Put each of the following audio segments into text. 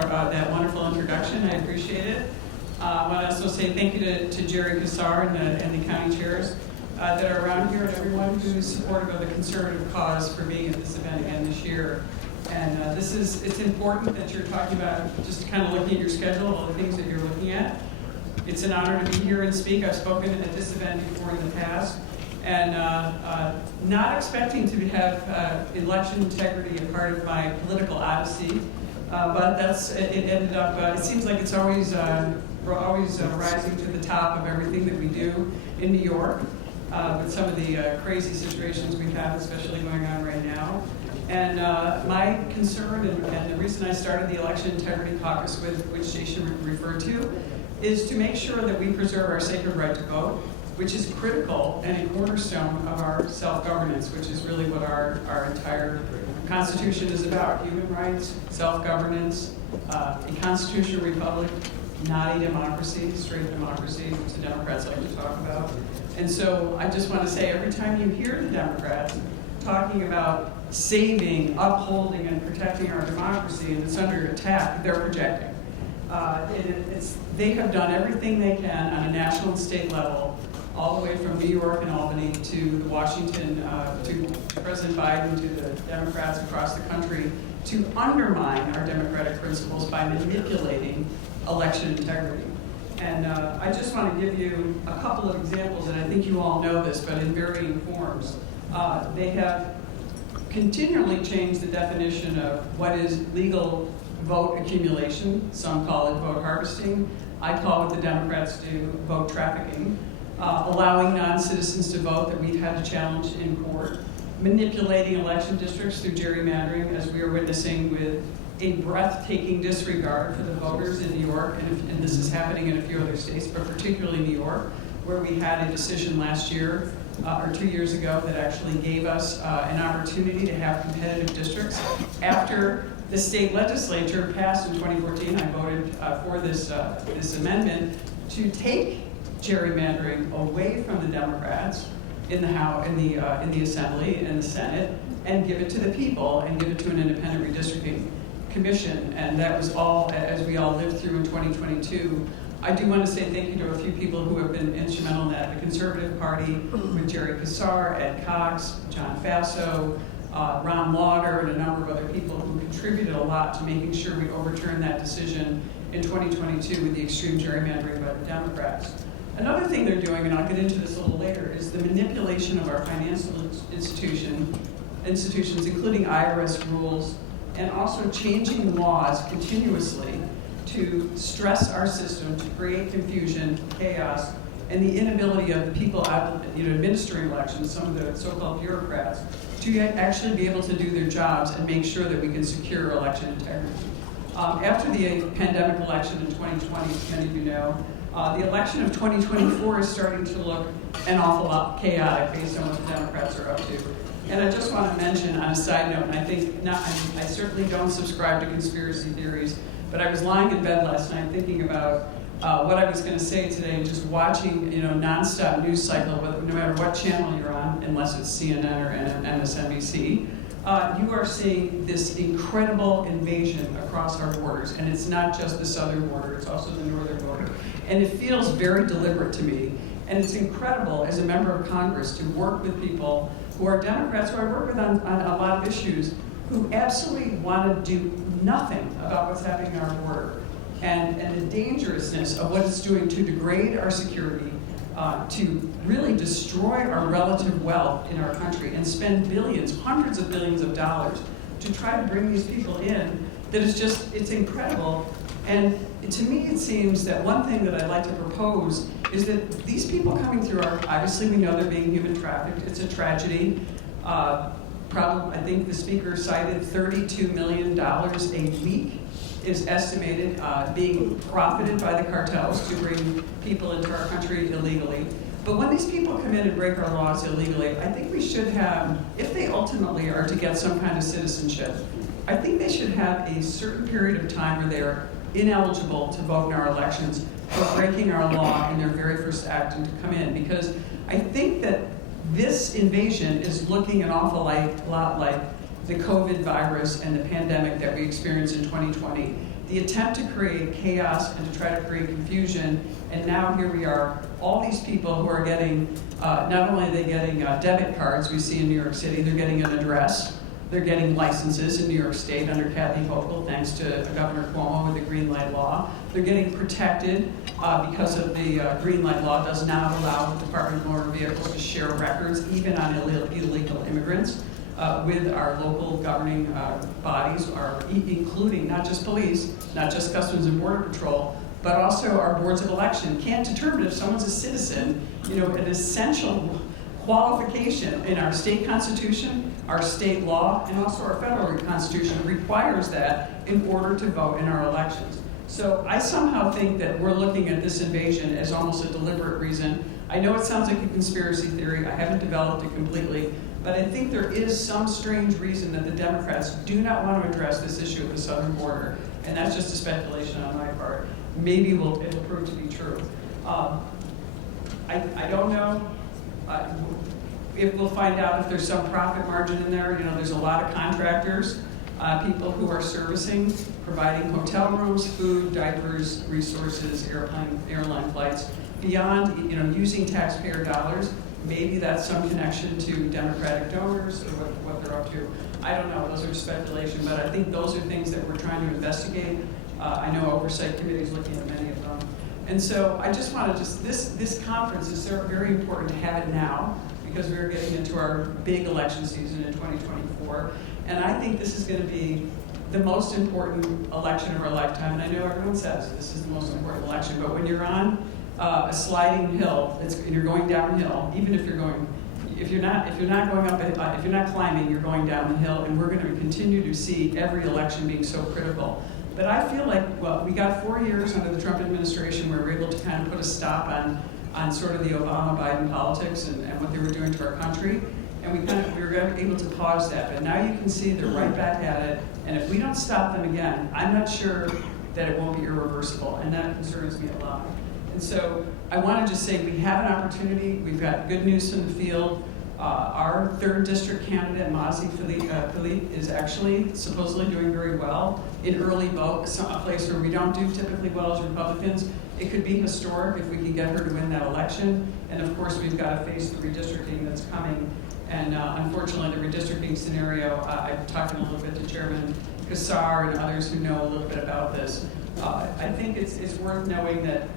for that wonderful introduction. I appreciate it. I want to also say thank you to Jerry Kassar and the county chairs that are around here, and everyone who's supportive of the conservative cause for being at this event again this year. And it's important that you're talking about just kind of looking at your schedule, all the things that you're looking at. It's an honor to be here and speak. I've spoken at this event before in the past, and not expecting to have election integrity a part of my political odyssey, but it ended up, it seems like it's always, we're always rising to the top of everything that we do in New York with some of the crazy situations we have, especially going on right now. And my concern and the reason I started the Election Integrity Caucus, which Jason referred to, is to make sure that we preserve our sacred right to vote, which is critical and a cornerstone of our self-governance, which is really what our entire Constitution is about: human rights, self-governance, a constitutional republic, not a democracy, straight democracy, which the Democrats like to talk about. And so I just want to say, every time you hear the Democrats talking about saving, upholding, and protecting our democracy, and it's under attack, they're projecting. They have done everything they can on a national and state level, all the way from New York and Albany to Washington, to President Biden, to the Democrats across the country, to undermine our democratic principles by manipulating election integrity. And I just want to give you a couple of examples, and I think you all know this, but in varying forms. They have continually changed the definition of what is legal vote accumulation. Some call it vote harvesting. I call what the Democrats do vote trafficking. Allowing non-citizens to vote that we've had to challenge in court. Manipulating election districts through gerrymandering, as we are witnessing with a breathtaking disregard for the voters in New York, and this is happening in a few other states, but particularly New York, where we had a decision last year or 2 years ago that actually gave us an opportunity to have competitive districts. After the state legislature passed in 2014, I voted for this amendment to take gerrymandering away from the Democrats in the House, in the Assembly, and the Senate, and give it to the people, and give it to an independent redistricting commission. And that was all, as we all lived through in 2022. I do want to say thank you to a few people who have been instrumental in that. The Conservative Party with Jerry Kassar, Ed Cox, John Faso, Ron Lauder, and a number of other people who contributed a lot to making sure we overturned that decision in 2022 with the extreme gerrymandering by the Democrats. Another thing they're doing, and I'll get into this a little later, is the manipulation of our financial institutions, including IRS rules, and also changing laws continuously to stress our system, to create confusion, chaos, and the inability of the people out, administering elections, some of the so-called bureaucrats, to actually be able to do their jobs and make sure that we can secure election integrity. After the pandemic election in 2020, as many of you know, the election of 2024 is starting to look an awful lot chaotic based on what the Democrats are up to. And I just want to mention on a side note, and I certainly don't subscribe to conspiracy theories, but I was lying in bed last night thinking about what I was going to say today, and just watching, nonstop news cycle, no matter what channel you're on, unless it's CNN or MSNBC, you are seeing this incredible invasion across our borders, and it's not just the southern border, it's also the northern border. And it feels very deliberate to me, and it's incredible as a member of Congress to work with people who are Democrats, who I work with on a lot of issues, who absolutely want to do nothing about what's happening on our border, and the dangerousness of what it's doing to degrade our security, to really destroy our relative wealth in our country, and spend billions, hundreds of billions of dollars to try to bring these people in. That is just, it's incredible. And to me, it seems that one thing that I'd like to propose is that these people coming through obviously we know they're being human trafficked. It's a tragedy. Probably, I think the speaker cited $32 million a week is estimated being profited by the cartels to bring people into our country illegally. But when these people come in and break our laws illegally, I think we should have, if they ultimately are to get some kind of citizenship, I think they should have a certain period of time where they are ineligible to vote in our elections for breaking our law in their very first act and to come in. Because I think that this invasion is looking an awful lot like the COVID virus and the pandemic that we experienced in 2020. the attempt to create chaos and to try to create confusion, and now here we are, all these people who are getting, not only are they getting debit cards we see in New York City, they're getting an address, they're getting licenses in New York State under Kathy Hochul, thanks to Governor Cuomo with the green light law. They're getting protected because of the green light law does not allow the Department of Motor Vehicles to share records, even on illegal immigrants, with our local governing bodies, including not just police, not just Customs and Border Patrol, but also our boards of election can't determine if someone's a citizen. You know, an essential qualification in our state constitution, our state law, and also our federal constitution requires that in order to vote in our elections. So I somehow think that we're looking at this invasion as almost a deliberate reason. I know it sounds like a conspiracy theory. I haven't developed it completely, but I think there is some strange reason that the Democrats do not want to address this issue at the southern border, and that's just a speculation on my part. Maybe it'll prove to be true. I don't know if we'll find out if there's some profit margin in there. You know, there's a lot of contractors, people who are servicing, providing hotel rooms, food, diapers, resources, airline flights, beyond, you know, using taxpayer dollars. Maybe that's some connection to Democratic donors or what they're up to. I don't know, those are speculation, but I think those are things that we're trying to investigate. I know Oversight Committee is looking at many of them. And so I just want to this conference is very important to have it now because we're getting into our big election season in 2024. And I think this is going to be the most important election of our lifetime. And I know everyone says this is the most important election, but when you're on a sliding hill, and you're going downhill, even if you're not going up, if you're not climbing, you're going down the hill, and we're going to continue to see every election being so critical. But I feel like, well, we got 4 years under the Trump administration where we were able to kind of put a stop on sort of the Obama-Biden politics and what they were doing to our country. And we were able to pause that. But now you can see they're right back at it. And if we don't stop them again, I'm not sure that it won't be irreversible. And that concerns me a lot. And so I want to just say we have an opportunity. We've got good news from the field. Our 3rd district candidate, Mazi Philippe, is actually supposedly doing very well in early vote, a place where we don't do typically well as Republicans. It could be historic if we can get her to win that election. And of course, we've got to face the redistricting that's coming. And unfortunately, the redistricting scenario, I've talked a little bit to Chairman Kassar and others who know a little bit about this. I think it's worth knowing that,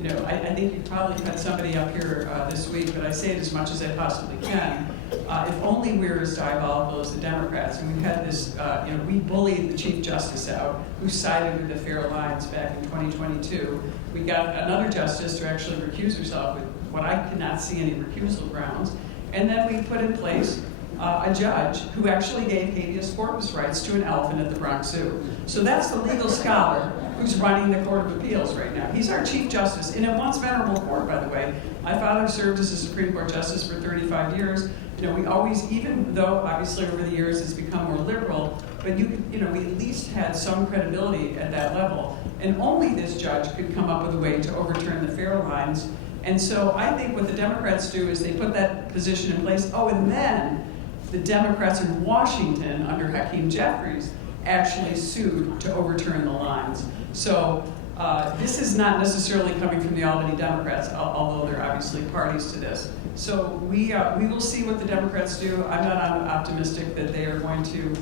you know, I think you've probably had somebody up here this week, but I say it as much as I possibly can. If only we're as diabolical as the Democrats, and we had this, you know, we bullied the Chief Justice out, who sided with the Fair Alliance back in 2022. We got another justice to actually recuse herself with what I could not see any recusal grounds. And then we put in place a judge who actually gave habeas corpus rights to an elephant at the Bronx Zoo. So that's the legal scholar who's running the Court of Appeals right now. He's our Chief Justice in a once venerable court, by the way. My father served as a Supreme Court Justice for 35 years. You know, we always, even though obviously over the years it's become more liberal, but you know, we at least had some credibility at that level. And only this judge could come up with a way to overturn the Fair Alliance. And so I think what the Democrats do is they put that position in place. Oh, and then the Democrats in Washington under Hakeem Jeffries actually sued to overturn the lines. So this is not necessarily coming from the Albany Democrats, although they're obviously parties to this. So we will see what the Democrats do. I'm not optimistic that they are going to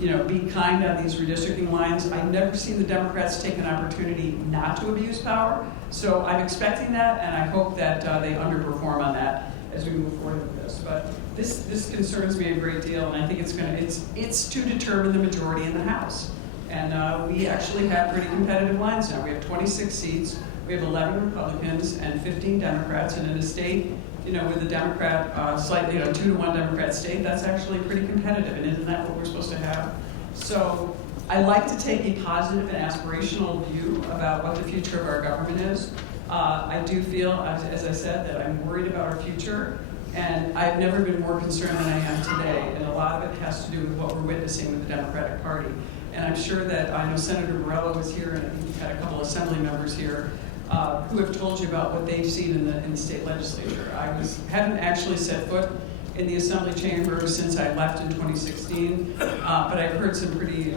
you know, be kind on these redistricting lines. I've never seen the Democrats take an opportunity not to abuse power. So I'm expecting that, and I hope that they underperform on that as we move forward with this. But this concerns me a great deal, and I think it's to determine the majority in the House. And we actually have pretty competitive lines now. We have 26 seats, we have 11 Republicans and 15 Democrats, and in a state, you know, with a Democrat, slightly, you know, 2-to-1 Democrat state, that's actually pretty competitive, and isn't that what we're supposed to have? So I like to take a positive and aspirational view about what the future of our government is. I do feel, as I said, that I'm worried about our future, and I've never been more concerned than I am today, and a lot of it has to do with what we're witnessing with the Democratic Party. And I'm sure that, I know Senator Morello was here, and I think you've had a couple of assembly members here who have told you about what they've seen in the state legislature. I haven't actually set foot in the Assembly chamber since I left in 2016, but I've heard some pretty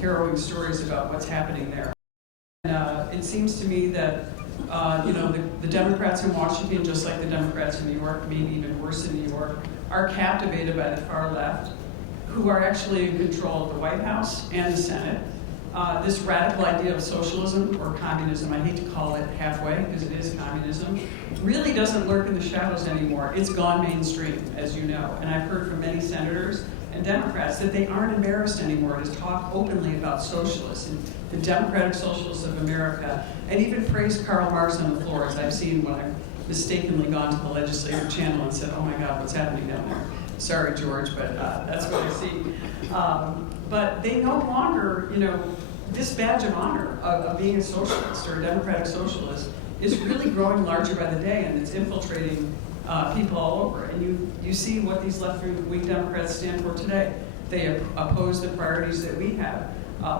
harrowing stories about what's happening there. And it seems to me that the Democrats in Washington, just like the Democrats in New York, maybe even worse in New York, are captivated by the far left, who are actually in control of the White House and the Senate. This radical idea of socialism or communism, I hate to call it halfway because it is communism, really doesn't lurk in the shadows anymore. It's gone mainstream, as you know. And I've heard from many senators and Democrats that they aren't embarrassed anymore to talk openly about socialists and the democratic socialists of America, and even praise Karl Marx on the floor, as I've seen when I've mistakenly gone to the legislative channel and said, oh my God, what's happening down there? Sorry, George, but that's what I see. But they no longer, this badge of honor of being a socialist or a democratic socialist is really growing larger by the day, and it's infiltrating people all over. And you see what these left-wing Democrats stand for today. They oppose the priorities that we have,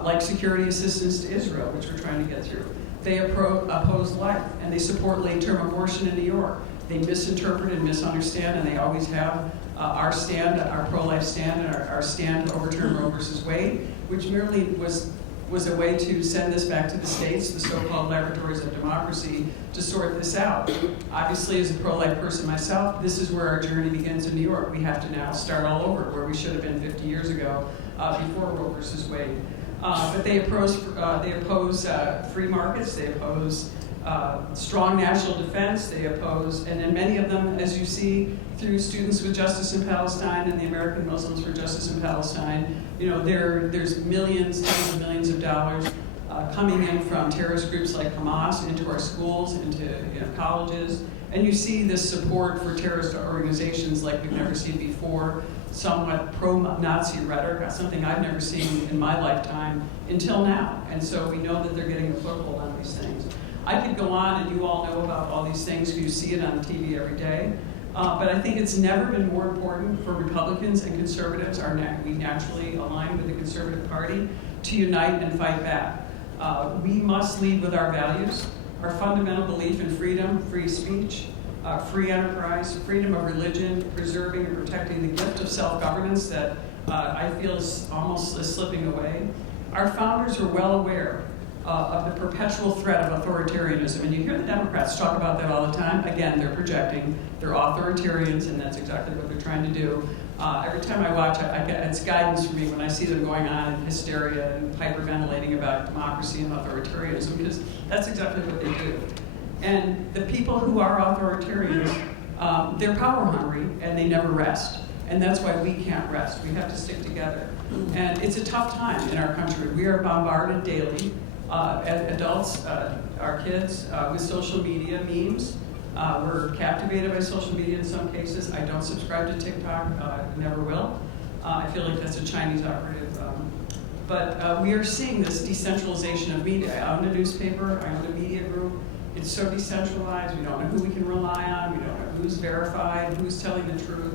like security assistance to Israel, which we're trying to get through. They oppose life, and they support late-term abortion in New York. They misinterpret and misunderstand, and they always have our stand, our pro-life stand, and our stand to overturn Roe versus Wade, which merely was a way to send this back to the states, the so-called laboratories of democracy, to sort this out. Obviously, as a pro-life person myself, this is where our journey begins in New York. We have to now start all over, where we should have been 50 years ago, before Roe versus Wade. But they oppose free markets, they oppose strong national defense, they oppose, and then many of them, as you see through Students with Justice in Palestine and the American Muslims for Justice in Palestine, there's millions, tens of millions of dollars coming in from terrorist groups like Hamas into our schools, into colleges, and you see this support for terrorist organizations like we've never seen before, somewhat pro-Nazi rhetoric, something I've never seen in my lifetime until now. And so we know that they're getting a foothold on these things. I could go on, and you all know about all these things because you see it on TV every day. But I think it's never been more important for Republicans and conservatives, we naturally align with the Conservative Party, to unite and fight back. We must lead with our values, our fundamental belief in freedom, free speech, free enterprise, freedom of religion, preserving and protecting the gift of self-governance that I feel is almost slipping away. Our founders were well aware of the perpetual threat of authoritarianism. And you hear the Democrats talk about that all the time. Again, they're projecting. They're authoritarians, and that's exactly what they're trying to do. Every time I watch it, it's guidance for me when I see them going on in hysteria and hyperventilating about democracy and authoritarianism, because that's exactly what they do. And the people who are authoritarians, they're power hungry, and they never rest. And that's why we can't rest. We have to stick together. And it's a tough time in our country. We are bombarded daily, adults, our kids, with social media memes. We're captivated by social media in some cases. I don't subscribe to TikTok, never will. I feel like that's a Chinese operative. But we are seeing this decentralization of media. I own a newspaper, I own a media group. It's so decentralized, we don't know who we can rely on, we don't know who's verified, who's telling the truth.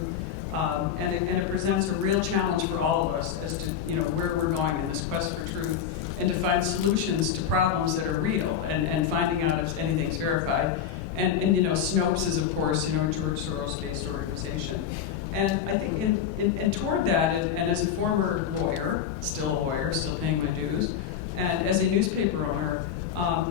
And it presents a real challenge for all of us as to where we're going in this quest for truth, and to find solutions to problems that are real, and finding out if anything's verified. And Snopes is, of course, a George Soros-based organization. And I think and toward that, and as a former lawyer, still paying my dues, and as a newspaper owner,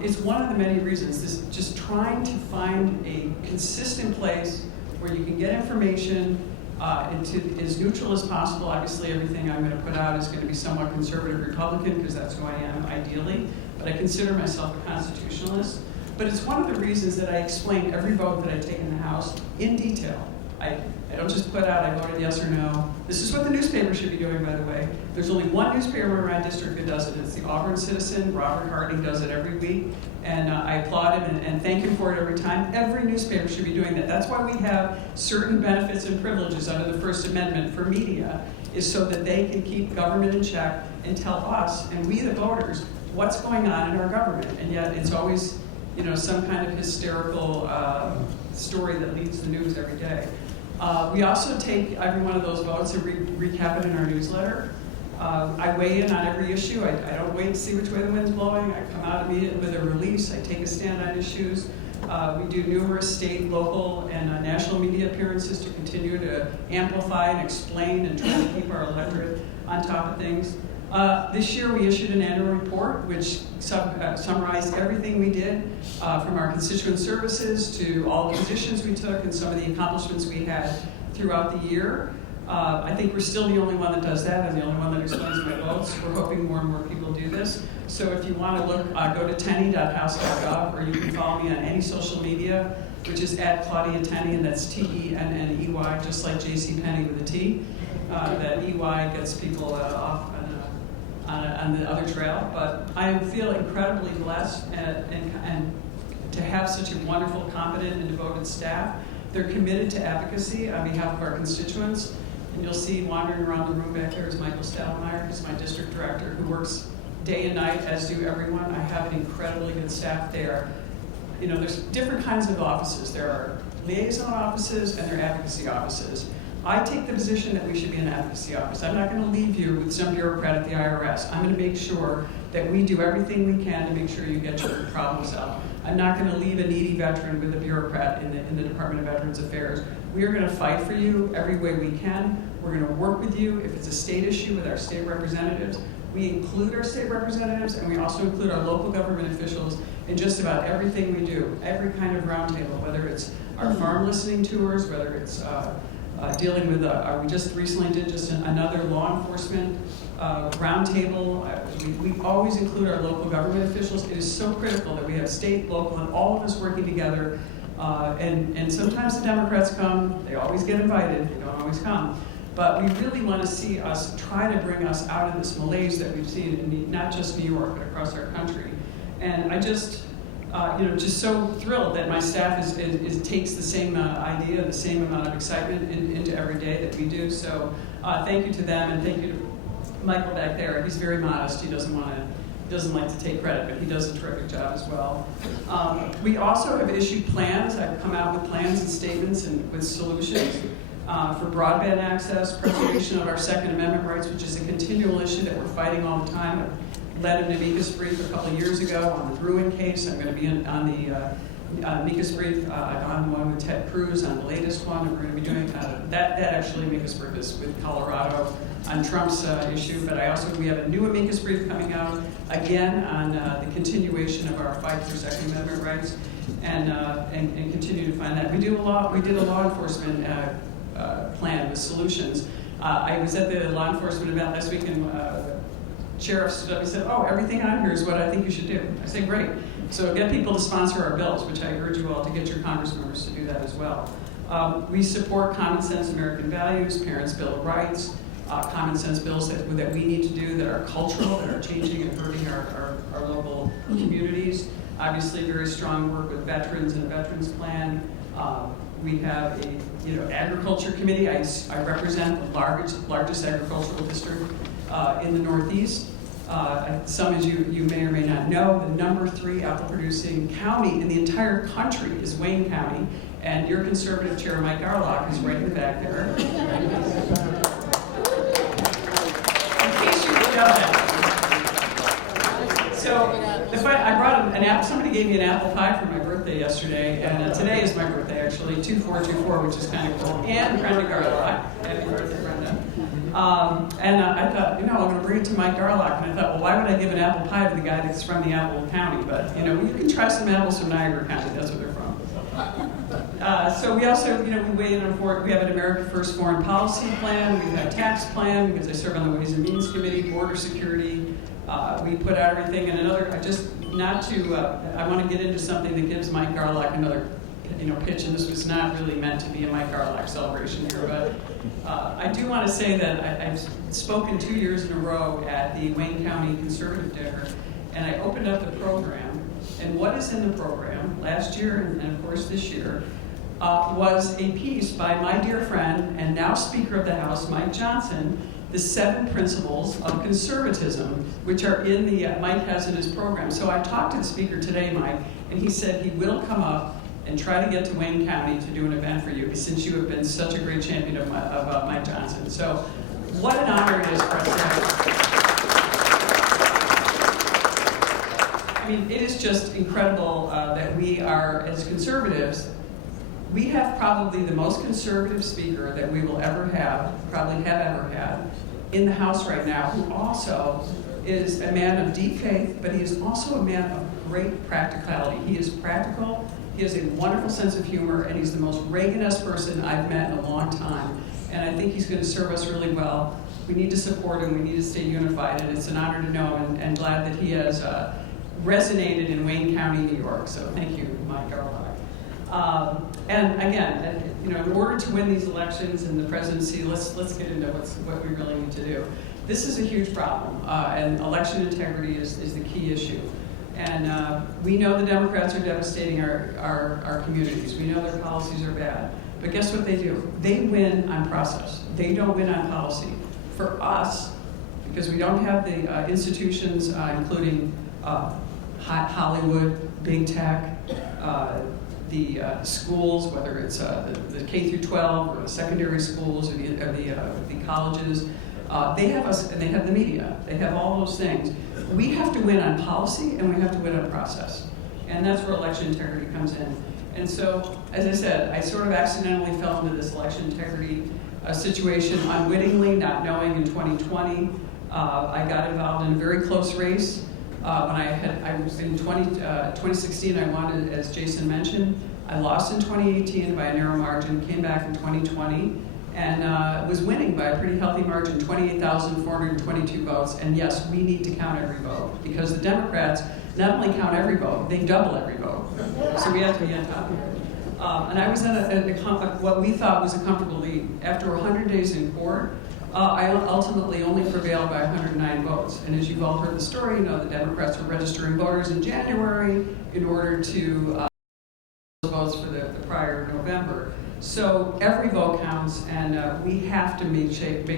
it's one of the many reasons, this just trying to find a consistent place where you can get information as neutral as possible. Obviously, everything I'm going to put out is going to be somewhat conservative Republican, because that's who I am ideally, but I consider myself a constitutionalist. But it's one of the reasons that I explain every vote that I take in the House in detail. I don't just put out, I voted yes or no. This is what the newspaper should be doing, by the way. There's only one newspaper in my district that does it. It's the Auburn Citizen. Robert Harding does it every week. And I applaud him and thank him for it every time. Every newspaper should be doing that. That's why we have certain benefits and privileges under the First Amendment for media, is so that they can keep government in check and tell us, and we the voters, what's going on in our government. And yet it's always some kind of hysterical story that leads the news every day. We also take every one of those votes and recap it in our newsletter. I weigh in on every issue. I don't wait to see which way the wind's blowing. I come out immediately with a release. I take a stand on issues. We do numerous state, local, and national media appearances to continue to amplify and explain and try to keep our electorate on top of things. This year we issued an annual report which summarized everything we did, from our constituent services to all the positions we took and some of the accomplishments we had throughout the year. I think we're still the only one that does that and the only one that explains my votes. We're hoping more and more people do this. So if you want to look, go to tenney.house.gov, or you can follow me on any social media, which is at Claudia Tenney, and that's Tenney, just like JCPenney with a T. That EY gets people off on the other trail. But I feel incredibly blessed and to have such a wonderful, competent, and devoted staff. They're committed to advocacy on behalf of our constituents. And you'll see wandering around the room back there is Michael Stadelmeyer, who's my district director, who works day and night, as do everyone. I have an incredibly good staff there. You know, there's different kinds of offices. There are liaison offices and there are advocacy offices. I take the position that we should be an advocacy office. I'm not going to leave you with some bureaucrat at the IRS. I'm going to make sure that we do everything we can to make sure you get your problems out. I'm not going to leave a needy veteran with a bureaucrat in the Department of Veterans Affairs. We are going to fight for you every way we can. We're going to work with you if it's a state issue with our state representatives. We include our state representatives, and we also include our local government officials in just about everything we do, every kind of roundtable, whether it's our farm listening tours, whether it's dealing with, we just recently did just another law enforcement roundtable. We always include our local government officials. It is so critical that we have state, local, and all of us working together. And sometimes the Democrats come, they always get invited, they don't always come. But we really want to see us try to bring us out of this malaise that we've seen in not just New York, but across our country. And I just, just so thrilled that my staff takes the same idea, the same amount of excitement into every day that we do. So thank you to them, and thank you to Michael back there. He's very modest. He doesn't like to take credit, but he does a terrific job as well. We also have issued plans. I've come out with plans and statements and with solutions for broadband access, preservation of our Second Amendment rights, which is a continual issue that we're fighting all the time. I led an amicus brief a couple of years ago on the Bruin case. I'm going to be on the amicus brief on one with Ted Cruz on the latest one. And we're going to be doing that actually amicus brief is with Colorado on Trump's issue. But we have a new amicus brief coming out again on the continuation of our fight for Second Amendment rights, and continue to find that. We did a law enforcement plan with solutions. I was at the law enforcement event last week, and the sheriff stood up and said, "Oh, everything on here is what I think you should do." I said, "Great." So get people to sponsor our bills, which I urge you all to get your Congress members to do that as well. We support common sense American values, Parents' Bill of Rights, common sense bills that we need to do that are cultural, that are changing and hurting our local communities. Obviously, very strong work with veterans and a veterans plan. We have a agriculture committee. I represent the largest agricultural district in the Northeast. Some as you may or may not know, the number 3 apple producing county in the entire country is Wayne County, and your conservative chair, Mike Garlock, is right in the back there. In case you didn't know that. So I brought an apple. Somebody gave me an apple pie for my birthday yesterday, and today is my birthday actually, 2424, which is kind of cool. And Brenda Garlock, happy birthday, Brenda. I thought, I'm going to bring it to Mike Garlock, and I thought, well, why would I give an apple pie to the guy that's from the Apple County? But you can try some apples from Niagara County. That's where they're from. So we also, we weigh in on board. We have an America First foreign policy plan. We have a tax plan because I serve on the Ways and Means Committee, border security. We put out everything, and I want to get into something that gives Mike Garlock another, pitch, and this was not really meant to be a Mike Garlock celebration here, but I do want to say that I've spoken 2 years in a row at the Wayne County Conservative Dinner, and I opened up the program, and what is in the program last year and of course this year was a piece by my dear friend and now Speaker of the House, Mike Johnson, the 7 principles of conservatism, which are in the Mike has in his program. So I talked to the speaker today, Mike, and he said he will come up and try to get to Wayne County to do an event for you, since you have been such a great champion of Mike Johnson. So what an honor it is for us to have. mean, it is just incredible that we are, as conservatives, we have probably the most conservative speaker that we will ever have, probably have ever had, in the House right now, who also is a man of deep faith, but he is also a man of great practicality. He is practical, he has a wonderful sense of humor, and he's the most Reagan-esque person I've met in a long time. And I think he's going to serve us really well. We need to support him, we need to stay unified, and it's an honor to know him, and glad that he has resonated in Wayne County, New York. So thank you, Mike Garlock. And again, you know, in order to win these elections and the presidency, let's get into what we really need to do. This is a huge problem, and election integrity is the key issue. And we know the Democrats are devastating our communities. We know their policies are bad. But guess what they do? They win on process. They don't win on policy. For us, because we don't have the institutions, including Hollywood, big tech, the schools, whether it's the K through 12 or the secondary schools or the colleges, they have us, and they have the media. They have all those things. We have to win on policy, and we have to win on process. And that's where election integrity comes in. And so, as I said, I sort of accidentally fell into this election integrity situation unwittingly, not knowing in 2020. I got involved in a very close race. When I was in 2016, I wanted, as Jason mentioned, I lost in 2018 by a narrow margin, came back in 2020, and was winning by a pretty healthy margin, 28,422 votes. And yes, we need to count every vote, because the Democrats not only count every vote, they double every vote. So we have to be on top of it. And I was in what we thought was a comfortable lead. After 100 days in court, I ultimately only prevailed by 109 votes. And as you've all heard the story, you know the Democrats were registering voters in January in order to votes for the prior November. So every vote counts, and we have to make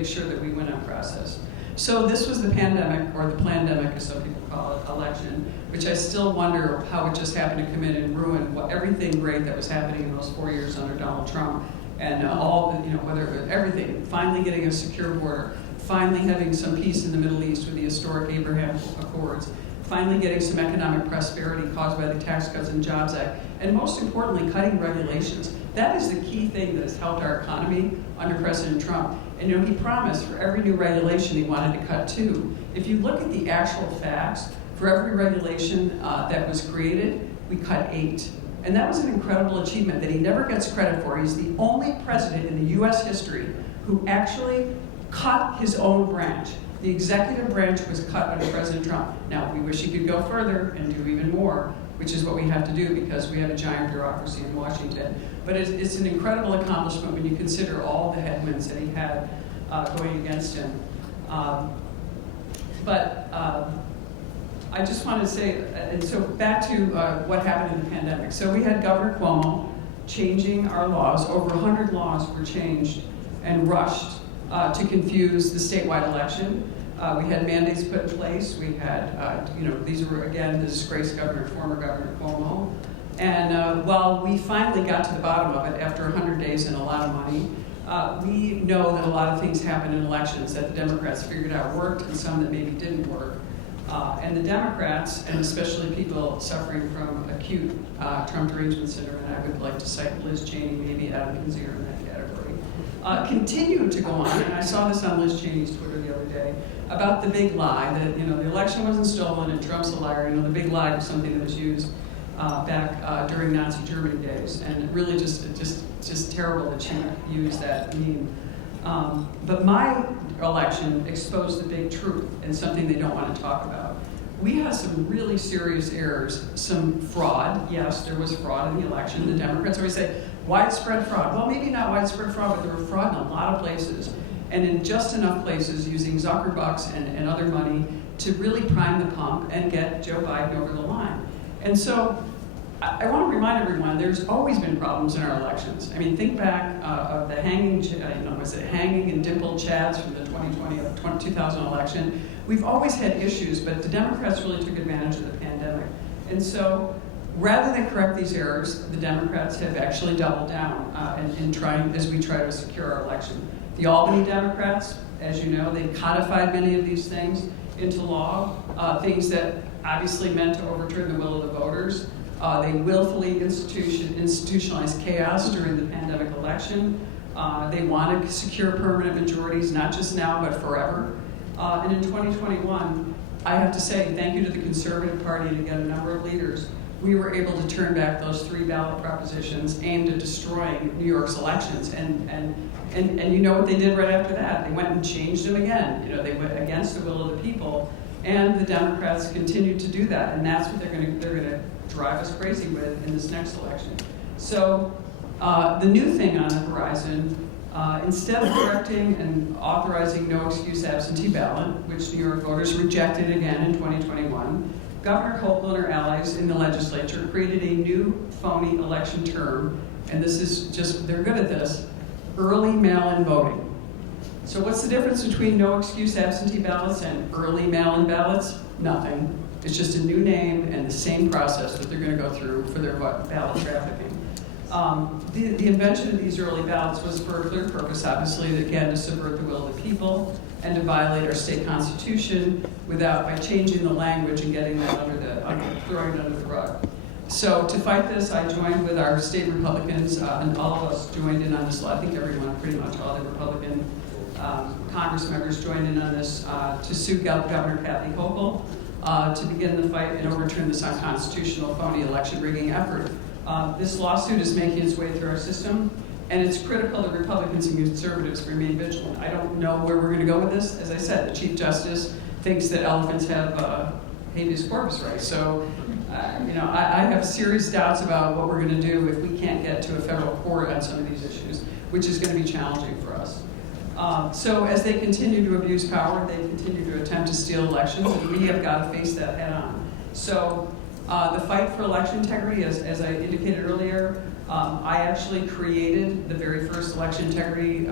sure that we win on process. So this was the pandemic, or the plandemic, as some people call it, election, which I still wonder how it just happened to come in and ruin everything great that was happening in those 4 years under Donald Trump. And whether it was everything, finally getting a secure border, finally having some peace in the Middle East with the historic Abraham Accords, finally getting some economic prosperity caused by the Tax Cuts and Jobs Act, and most importantly, cutting regulations. That is the key thing that has helped our economy under President Trump. And you know, he promised for every new regulation he wanted to cut 2. If you look at the actual facts, for every regulation that was created, we cut 8. And that was an incredible achievement that he never gets credit for. He's the only president in the US history who actually cut his own branch. The executive branch was cut under President Trump. Now, we wish he could go further and do even more, which is what we have to do because we have a giant bureaucracy in Washington. But it's an incredible accomplishment when you consider all the headwinds that he had going against him. I just wanted to say, and so back to what happened in the pandemic. So we had Governor Cuomo changing our laws. Over 100 laws were changed and rushed to confuse the statewide election. We had mandates put in place. We had, these were, again, the disgraced governor, former Governor Cuomo. And while we finally got to the bottom of it after 100 days and a lot of money, we know that a lot of things happen in elections that the Democrats figured out worked and some that maybe didn't work. And the Democrats, and especially people suffering from acute Trump derangement syndrome, and I would like to cite Liz Cheney, maybe Adam Kinzinger in that category, continue to go on. And I saw this on Liz Cheney's Twitter the other day about the big lie that the election wasn't stolen and Trump's a liar. The big lie was something that was used back during Nazi Germany days, and really just terrible that she used that meme. But my election exposed the big truth and something they don't want to talk about. We had some really serious errors, some fraud. Yes, there was fraud in the election. The Democrats always say, widespread fraud. Well, maybe not widespread fraud, but there were fraud in a lot of places. And in just enough places, using Zuckerbucks and other money to really prime the pump and get Joe Biden over the line. And so I want to remind everyone, there's always been problems in our elections. I mean, think back of the hanging and dimpled chads from the 2000 election. We've always had issues, but the Democrats really took advantage of the pandemic. And so rather than correct these errors, the Democrats have actually doubled down as we try to secure our election. The Albany Democrats, as you know, they codified many of these things into law, things that obviously meant to overturn the will of the voters. They willfully institutionalized chaos during the pandemic election. They want to secure permanent majorities, not just now, but forever. And in 2021, I have to say thank you to the Conservative Party and again a number of leaders. We were able to turn back those 3 ballot propositions aimed at destroying New York's elections. And you know what they did right after that? They went and changed them again. You know, they went against the will of the people, and the Democrats continued to do that. And that's what they're going to drive us crazy with in this next election. So the new thing on the horizon, instead of directing and authorizing no excuse absentee ballot, which New York voters rejected again in 2021, Governor Hochul and her allies in the legislature created a new phony election term, and this is just, they're good at this, early mail-in voting. So what's the difference between no excuse absentee ballots and early mail-in ballots? Nothing. It's just a new name and the same process that they're going to go through for their ballot trafficking. The invention of these early ballots was for a clear purpose, obviously, again, to subvert the will of the people and to violate our state constitution by changing the language and getting that throwing it under the rug. So to fight this, I joined with our state Republicans, and all of us joined in on this law. I think everyone, pretty much all the Republican Congress members joined in on this to sue Governor Kathy Hochul to begin the fight and overturn this unconstitutional phony election rigging effort. This lawsuit is making its way through our system, and it's critical that Republicans and conservatives remain vigilant. I don't know where we're going to go with this. As I said, the Chief Justice thinks that elephants have habeas corpus rights. So, I have serious doubts about what we're going to do if we can't get to a federal court on some of these issues, which is going to be challenging for us. So as they continue to abuse power, they continue to attempt to steal elections, and we have got to face that head on. So the fight for election integrity, as I indicated earlier, I actually created the very first election integrity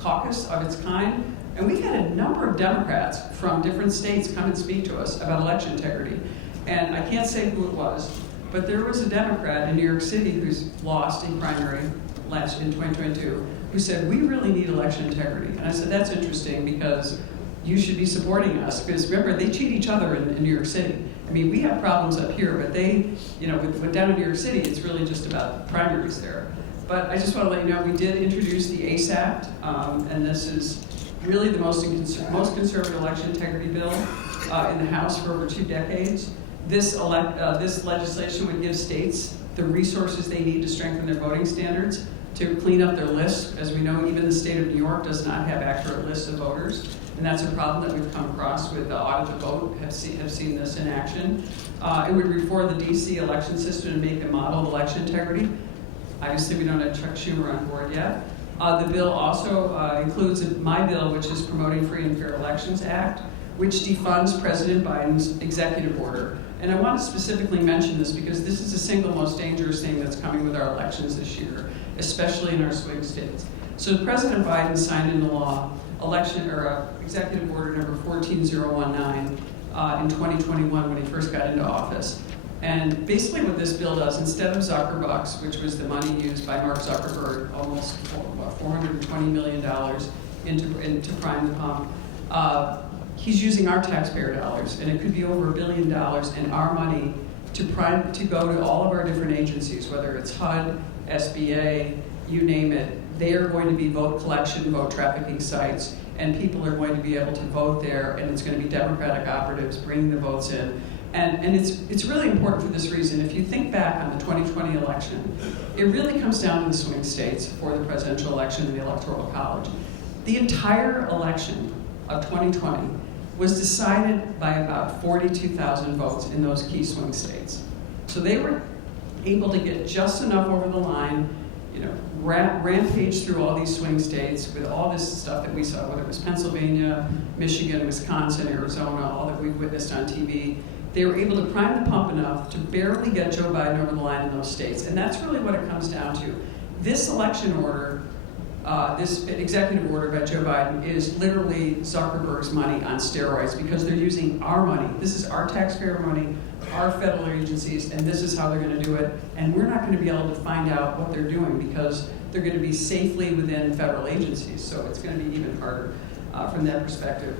caucus of its kind, and we had a number of Democrats from different states come and speak to us about election integrity. And I can't say who it was, but there was a Democrat in New York City who's lost in primary in 2022 who said, we really need election integrity. And I said, that's interesting because you should be supporting us. Because remember, they cheat each other in New York City. I mean, we have problems up here, but they, with down in New York City, it's really just about primaries there. But I just want to let you know, we did introduce the ACE Act, and this is really the most conservative election integrity bill in the House for over 2 decades. This legislation would give states the resources they need to strengthen their voting standards, to clean up their lists. As we know, even the state of New York does not have accurate lists of voters, and that's a problem that we've come across with the Audit the Vote, have seen this in action. It would reform the DC election system and make a model of election integrity. Obviously, we don't have Chuck Schumer on board yet. The bill also includes my bill, which is Promoting Free and Fair Elections Act, which defunds President Biden's executive order. And I want to specifically mention this because this is the single most dangerous thing that's coming with our elections this year, especially in our swing states. So President Biden signed into law executive order number 14019 in 2021 when he first got into office. And basically what this bill does, instead of Zuckerbucks, which was the money used by Mark Zuckerberg, almost $420 million into prime the pump, he's using our taxpayer dollars, and it could be over $1 billion in our money to go to all of our different agencies, whether it's HUD, SBA, you name it. They are going to be vote collection, vote trafficking sites, and people are going to be able to vote there, and it's going to be Democratic operatives bringing the votes in. And it's really important for this reason. If you think back on the 2020 election, it really comes down to the swing states for the presidential election and the Electoral College. The entire election of 2020 was decided by about 42,000 votes in those key swing states. So they were able to get just enough over the line, rampage through all these swing states with all this stuff that we saw, whether it was Pennsylvania, Michigan, Wisconsin, Arizona, all that we've witnessed on TV. They were able to prime the pump enough to barely get Joe Biden over the line in those states. And that's really what it comes down to. This election order, this executive order by Joe Biden is literally Zuckerberg's money on steroids because they're using our money. This is our taxpayer money, our federal agencies, and this is how they're going to do it. And we're not going to be able to find out what they're doing because they're going to be safely within federal agencies. So it's going to be even harder from that perspective.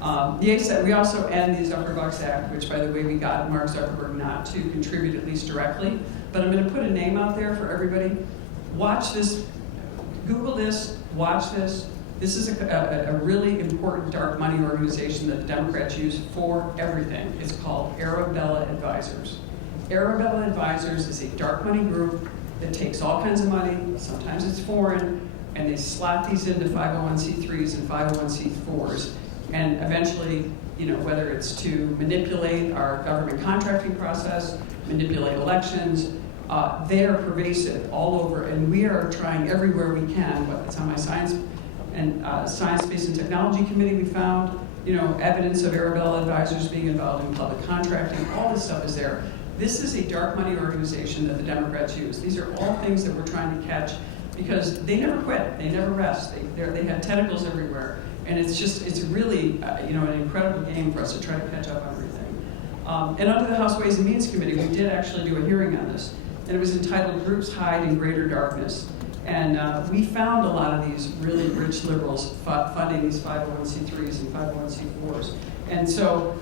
We also end the Zuckerbucks Act, which, by the way, we got Mark Zuckerberg not to contribute, at least directly. But I'm going to put a name out there for everybody. Watch this. Google this. Watch this. This is a really important dark money organization that the Democrats use for everything. It's called Arabella Advisors. Arabella Advisors is a dark money group that takes all kinds of money, sometimes it's foreign, and they slot these into 501c3s and 501c4s. And eventually, whether it's to manipulate our government contracting process, manipulate elections, they are pervasive all over, and we are trying everywhere we can. It's on my Science Space and Technology Committee. We found, evidence of Arabella Advisors being involved in public contracting. All this stuff is there. This is a dark money organization that the Democrats use. These are all things that we're trying to catch because they never quit. They never rest. They have tentacles everywhere. And it's really, an incredible game for us to try to catch up on everything. And under the House Ways and Means Committee, we did actually do a hearing on this. And it was entitled Groups Hide in Greater Darkness. And we found a lot of these really rich liberals funding these 501c3s and 501c4s. And so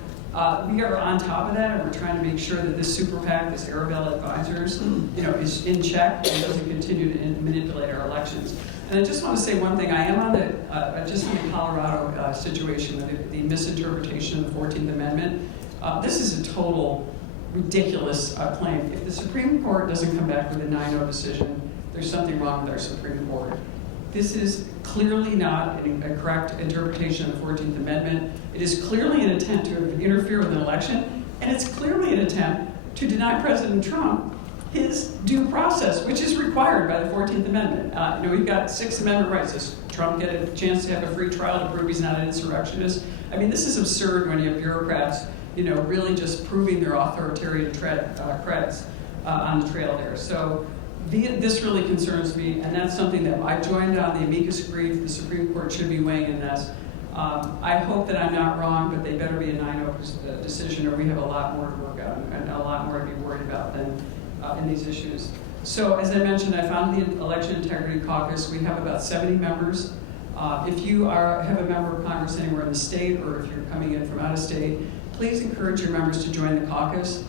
we are on top of that, and we're trying to make sure that this super PAC, this Arabella Advisors, is in check and doesn't continue to manipulate our elections. And I just want to say one thing. I am on the Colorado situation with the misinterpretation of the 14th Amendment. This is a total ridiculous claim. If the Supreme Court doesn't come back with a 9-0 decision, there's something wrong with our Supreme Court. This is clearly not a correct interpretation of the 14th Amendment. It is clearly an attempt to interfere with an election, and it's clearly an attempt to deny President Trump his due process, which is required by the 14th Amendment. We've got Sixth Amendment rights. Does Trump get a chance to have a free trial to prove he's not an insurrectionist? I mean, this is absurd when you have bureaucrats, really just proving their authoritarian creds on the trail there. So this really concerns me, and that's something that I joined on the amicus brief. The Supreme Court should be weighing in this. I hope that I'm not wrong, but they better be a 9-0 decision, or we have a lot more to work on and a lot more to be worried about than in these issues. So as I mentioned, I founded the Election Integrity Caucus. We have about 70 members. If you have a member of Congress anywhere in the state, or if you're coming in from out of state, please encourage your members to join the caucus.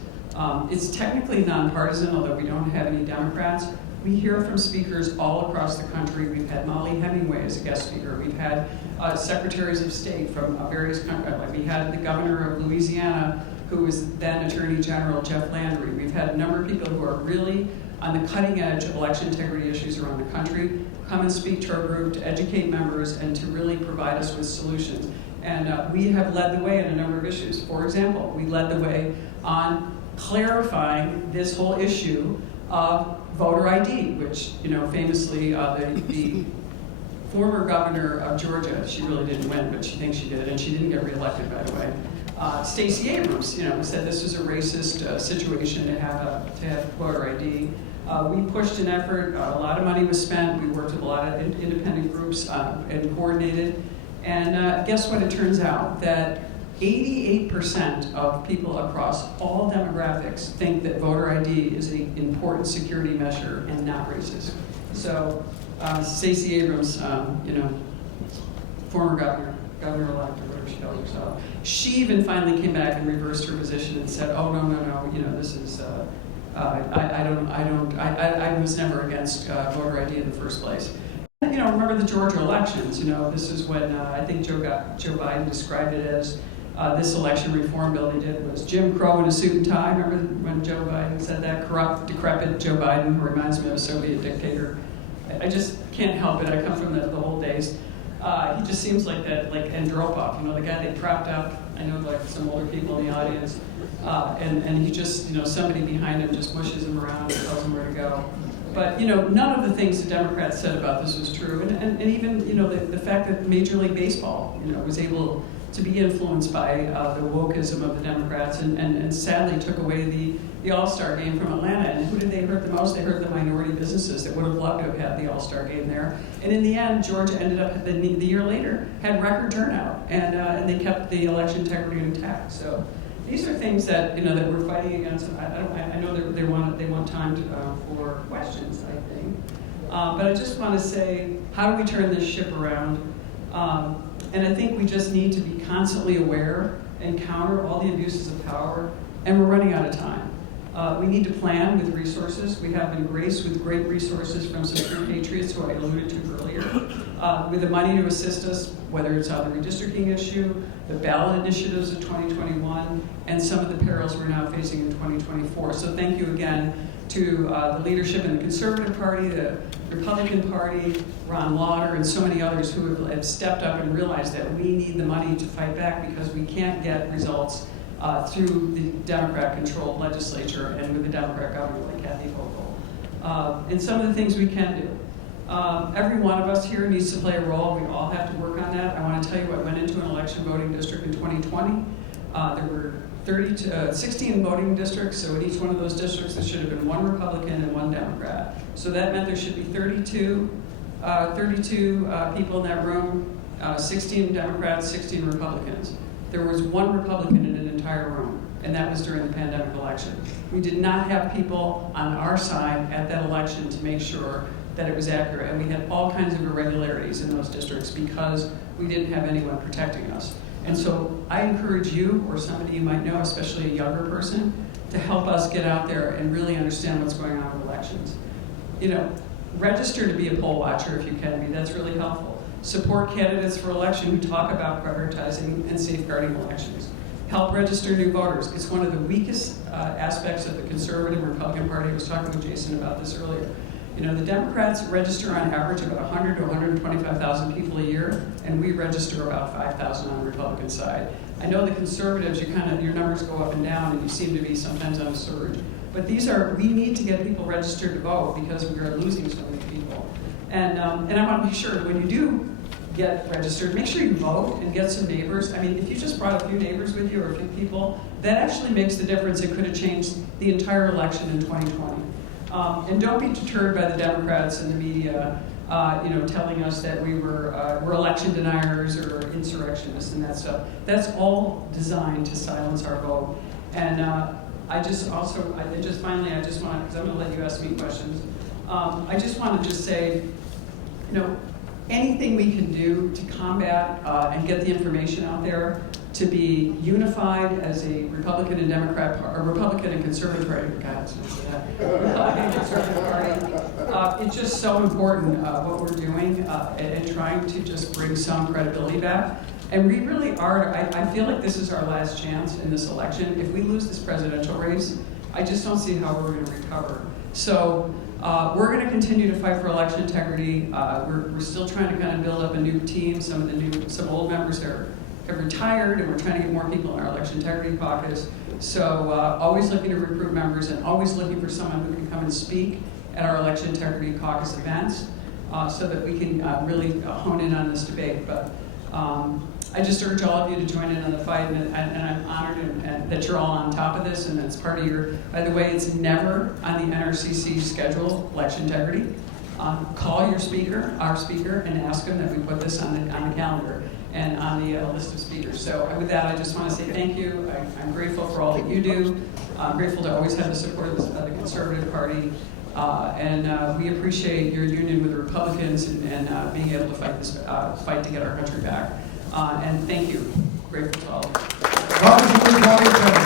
It's technically nonpartisan, although we don't have any Democrats. We hear from speakers all across the country. We've had Molly Hemingway as a guest speaker. We've had secretaries of state from various countries. We had the governor of Louisiana, who was then Attorney General Jeff Landry. We've had a number of people who are really on the cutting edge of election integrity issues around the country come and speak to our group to educate members and to really provide us with solutions. And we have led the way in a number of issues. For example, we led the way on clarifying this whole issue of voter ID, which, famously the former governor of Georgia, she really didn't win, but she thinks she did, and she didn't get reelected, by the way. Stacey Abrams, said this was a racist situation to have voter ID. We pushed an effort. A lot of money was spent. We worked with a lot of independent groups and coordinated. And guess what? It turns out that 88% of people across all demographics think that voter ID is an important security measure and not racist. So Stacey Abrams, former governor-elect, or whatever she calls herself, she even finally came back and reversed her position and said, "Oh no, this is I was never against voter ID in the first place." Remember the Georgia elections? This is when I think Joe Biden described it as this election reform bill they did was Jim Crow in a suit and tie. Remember when Joe Biden said that? Corrupt, decrepit Joe Biden, who reminds me of a Soviet dictator. I just can't help it. I come from the old days. He just seems like that, like Andropov, the guy they propped up. I know some older people in the audience. And he just, somebody behind him just pushes him around and tells him where to go. But, none of the things the Democrats said about this was true. And even, the fact that Major League Baseball, was able to be influenced by the wokeism of the Democrats and sadly took away the All-Star game from Atlanta. And who did they hurt the most? They hurt the minority businesses that would have loved to have had the All-Star game there. And in the end, Georgia ended up, the year later, had record turnout. And they kept the election integrity intact. So these are things that, that we're fighting against. I know that they want time for questions, I think. But I just want to say, how do we turn this ship around? And I think we just need to be constantly aware and counter all the abuses of power, and we're running out of time. We need to plan with resources. We have been graced with great resources from some true patriots who I alluded to earlier, with the money to assist us, whether it's on the redistricting issue, the ballot initiatives of 2021, and some of the perils we're now facing in 2024. So thank you again to the leadership in the Conservative Party, the Republican Party, Ron Lauder, and so many others who have stepped up and realized that we need the money to fight back because we can't get results through the Democrat-controlled legislature and with the Democrat governor like Kathy Hochul. And some of the things we can do. Every one of us here needs to play a role. We all have to work on that. I want to tell you, I went into an election voting district in 2020. There were 16 voting districts, so in each one of those districts there should have been one Republican and one Democrat. So that meant there should be 32 people in that room, 16 Democrats, 16 Republicans. There was one Republican in an entire room, and that was during the pandemic election. We did not have people on our side at that election to make sure that it was accurate, and we had all kinds of irregularities in those districts because we didn't have anyone protecting us. And so I encourage you, or somebody you might know, especially a younger person, to help us get out there and really understand what's going on with elections. You know, register to be a poll watcher if you can be. That's really helpful. Support candidates for election who talk about prioritizing and safeguarding elections. Help register new voters. It's one of the weakest aspects of the Conservative and Republican Party. I was talking with Jason about this earlier. You know, the Democrats register on average about 100 to 125,000 people a year, and we register about 5,000 on the Republican side. I know the Conservatives, your numbers go up and down, and you seem to be sometimes on a surge. But we need to get people registered to vote because we are losing so many people. And I want to make sure when you do get registered, make sure you vote and get some neighbors. I mean, if you just brought a few neighbors with you or a few people, that actually makes the difference. It could have changed the entire election in 2020. And don't be deterred by the Democrats and the media, telling us that we're election deniers or insurrectionists and that stuff. That's all designed to silence our vote. And I just want to, because I'm going to let you ask me questions. I just want to say, anything we can do to combat and get the information out there, to be unified as a Republican and Democrat, or Republican and Conservative Party, God, Republican and Conservative Party. It's just so important what we're doing and trying to just bring some credibility back. And we really are, I feel like this is our last chance in this election. If we lose this presidential race, I just don't see how we're going to recover. So we're going to continue to fight for election integrity. We're still trying to kind of build up a new team. Some old members have retired, and we're trying to get more people in our election integrity caucus. So always looking to recruit members and always looking for someone who can come and speak at our election integrity caucus events so that we can really hone in on this debate. But I just urge all of you to join in on the fight, and I'm honored and that you're all on top of this, and it's part of your, by the way, it's never on the NRCC schedule, election integrity. Call our speaker, and ask him that we put this on the calendar and on the list of speakers. So with that, I just want to say thank you. I'm grateful for all that you do. I'm grateful to always have the support of the Conservative Party. And we appreciate your union with the Republicans and being able to fight this fight to get our country back. And thank you. Grateful to all of you. Claudia, Tenney.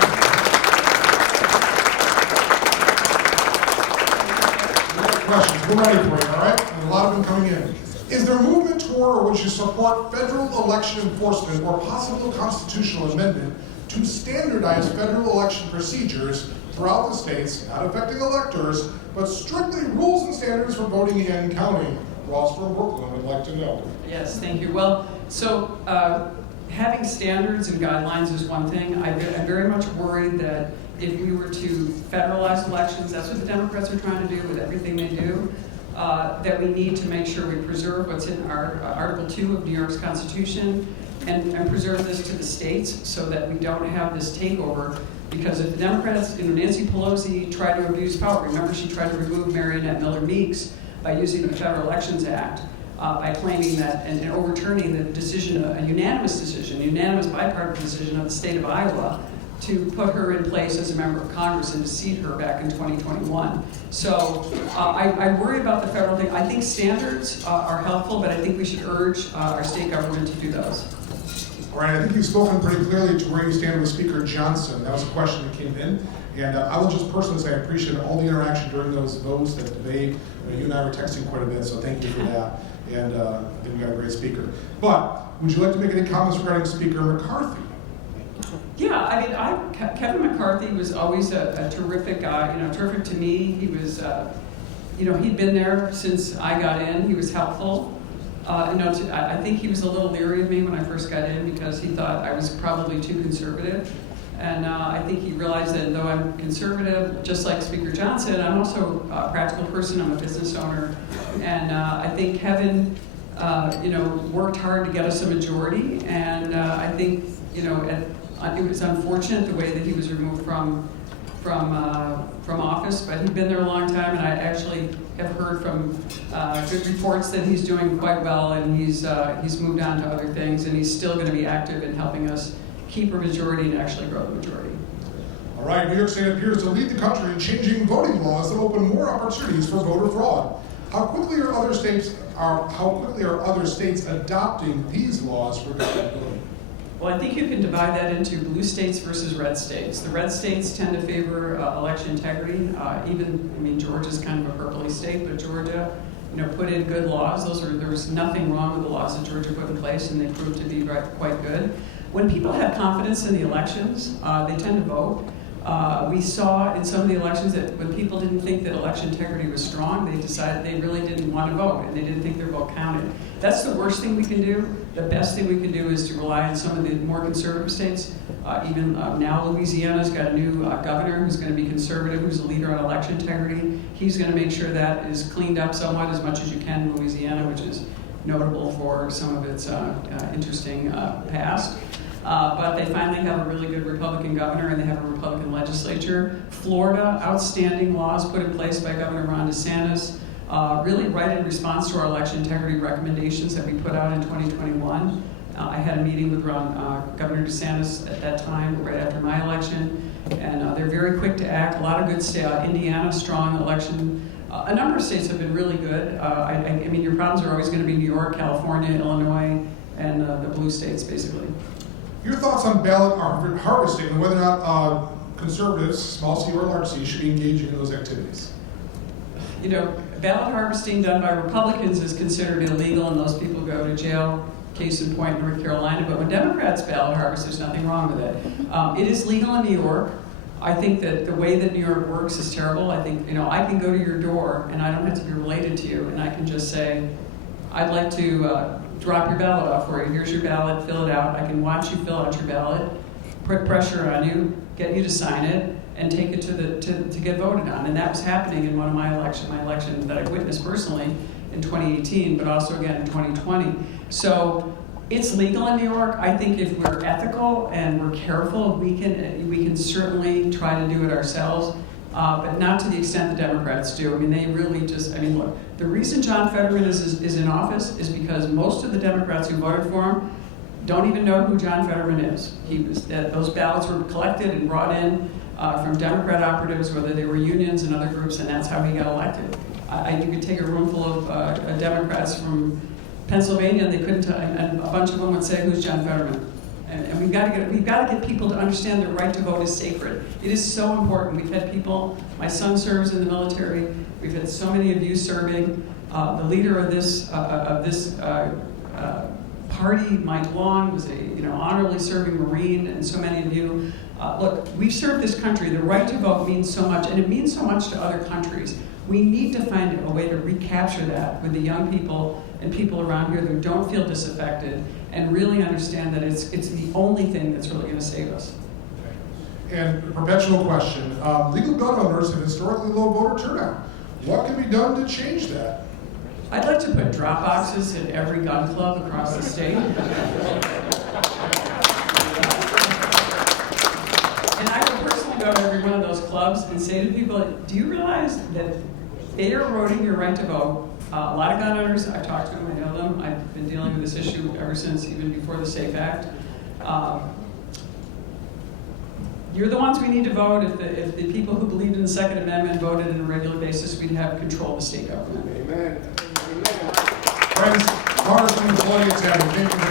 Questions. We're ready for you, all right? And a lot of them coming in. Is there movement toward, or would you support federal election enforcement or possible constitutional amendment to standardize federal election procedures throughout the states, not affecting electors, but strictly rules and standards for voting and counting? Ross from Brooklyn would like to know. Yes, thank you. Well, so having standards and guidelines is one thing. I'm very much worried that if we were to federalize elections, that's what the Democrats are trying to do with everything they do, that we need to make sure we preserve what's in our Article 2 of New York's Constitution and preserve this to the states so that we don't have this takeover. Because if the Democrats, Nancy Pelosi tried to abuse power, remember she tried to remove Marionette Miller Meeks by using the Federal Elections Act, by claiming that and overturning the decision, a unanimous bipartisan decision of the state of Iowa to put her in place as a member of Congress and to seat her back in 2021. So I worry about the federal thing. I think standards are helpful, but I think we should urge our state government to do those. All right, I think you've spoken pretty clearly to where you stand with Speaker Johnson. That was a question that came in. And I will just personally say I appreciate all the interaction during those votes, that debate. You and I were texting quite a bit, so thank you for that. And I think we got a great speaker. But would you like to make any comments regarding Speaker McCarthy? Yeah, I mean, Kevin McCarthy was always a terrific guy, terrific to me. He was, he'd been there since I got in. He was helpful. I think he was a little leery of me when I first got in because he thought I was probably too conservative. And I think he realized that though I'm conservative, just like Speaker Johnson, I'm also a practical person. I'm a business owner. And I think Kevin, worked hard to get us a majority. And I think, it was unfortunate the way that he was removed from office, but he'd been there a long time, and I actually have heard from good reports that he's doing quite well, and he's moved on to other things, and he's still going to be active in helping us keep a majority and actually grow the majority. All right, New York State appears to lead the country in changing voting laws that open more opportunities for voter fraud. How quickly are other states adopting these laws regarding voting? Well, I think you can divide that into blue states versus red states. The red states tend to favor election integrity. Georgia's kind of a purpley state, but Georgia, put in good laws. There's nothing wrong with the laws that Georgia put in place, and they proved to be quite good. When people have confidence in the elections, they tend to vote. We saw in some of the elections that when people didn't think that election integrity was strong, they decided they really didn't want to vote, and they didn't think their vote counted. That's the worst thing we can do. The best thing we can do is to rely on some of the more conservative states. Now Louisiana's got a new governor who's going to be conservative, who's a leader on election integrity. He's going to make sure that is cleaned up somewhat as much as you can in Louisiana, which is notable for some of its interesting past. But they finally have a really good Republican governor, and they have a Republican legislature. Florida, outstanding laws put in place by Governor Ron DeSantis, really right in response to our election integrity recommendations that we put out in 2021. I had a meeting with Governor DeSantis at that time, right after my election, and they're very quick to act. A lot of good states. Indiana, strong election. A number of states have been really good. Your problems are always going to be New York, California, Illinois, and the blue states, basically. Your thoughts on ballot harvesting and whether or not conservatives, small c or large c, should be engaging in those activities? Ballot harvesting done by Republicans is considered illegal, and those people go to jail. Case in point, North Carolina. But when Democrats ballot harvest, there's nothing wrong with it. It is legal in New York. I think that the way that New York works is terrible. I think, I can go to your door, and I don't have to be related to you, and I can just say, I'd like to drop your ballot off for you. Here's your ballot, fill it out. I can watch you fill out your ballot, put pressure on you, get you to sign it, and take it to get voted on. And that was happening in one of my election that I witnessed personally in 2018, but also again in 2020. So it's legal in New York. I think if we're ethical and we're careful, we can certainly try to do it ourselves, but not to the extent the Democrats do. They really just, look, the reason John Fetterman is in office is because most of the Democrats who voted for him don't even know who John Fetterman is. Those ballots were collected and brought in from Democrat operatives, whether they were unions and other groups, and that's how he got elected. You could take a room full of Democrats from Pennsylvania, and they couldn't tell, and a bunch of them would say, "Who's John Fetterman?" And we've got to get people to understand their right to vote is sacred. It is so important. We've had people. My son serves in the military. We've had so many of you serving. The leader of this party, Mike Long, was a honorably serving Marine, and so many of you. Look, we've served this country. The right to vote means so much, and it means so much to other countries. We need to find a way to recapture that with the young people and people around here who don't feel disaffected and really understand that it's the only thing that's really going to save us. And a perpetual question. Legal gun owners have historically low voter turnout. What can be done to change that? I'd like to put drop boxes in every gun club across the state. And I would personally go to every one of those clubs and say to people, do you realize that they are eroding your right to vote? A lot of gun owners, I've talked to them, I know them. I've been dealing with this issue ever since, even before the SAFE Act. you're the ones we need to vote. If the people who believed in the Second Amendment voted on a regular basis, we'd have control of the state government. Amen. Amen. Friends, Congressman Claudia, Tenney, thank you very much.